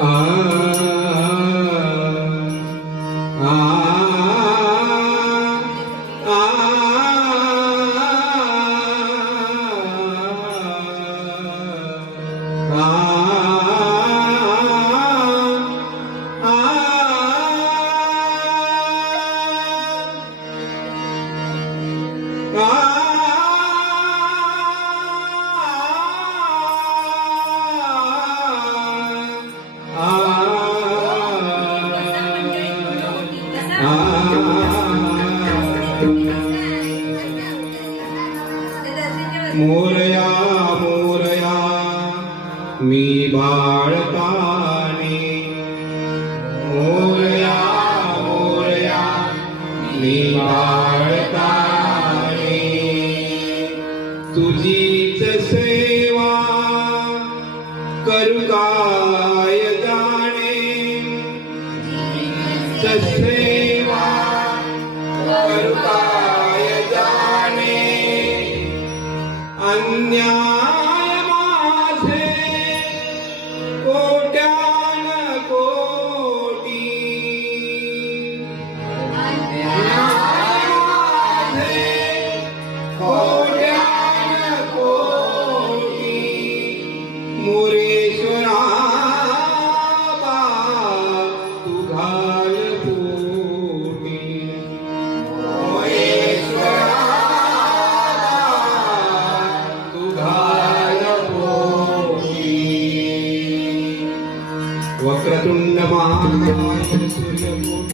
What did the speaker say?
啊。मोरया मोरया मी बाळकाने. मोरया मोरया मी बाळकाने. तुझीच सेवा करू काय जाणे? सेवा अन्याय వక్రతుండమా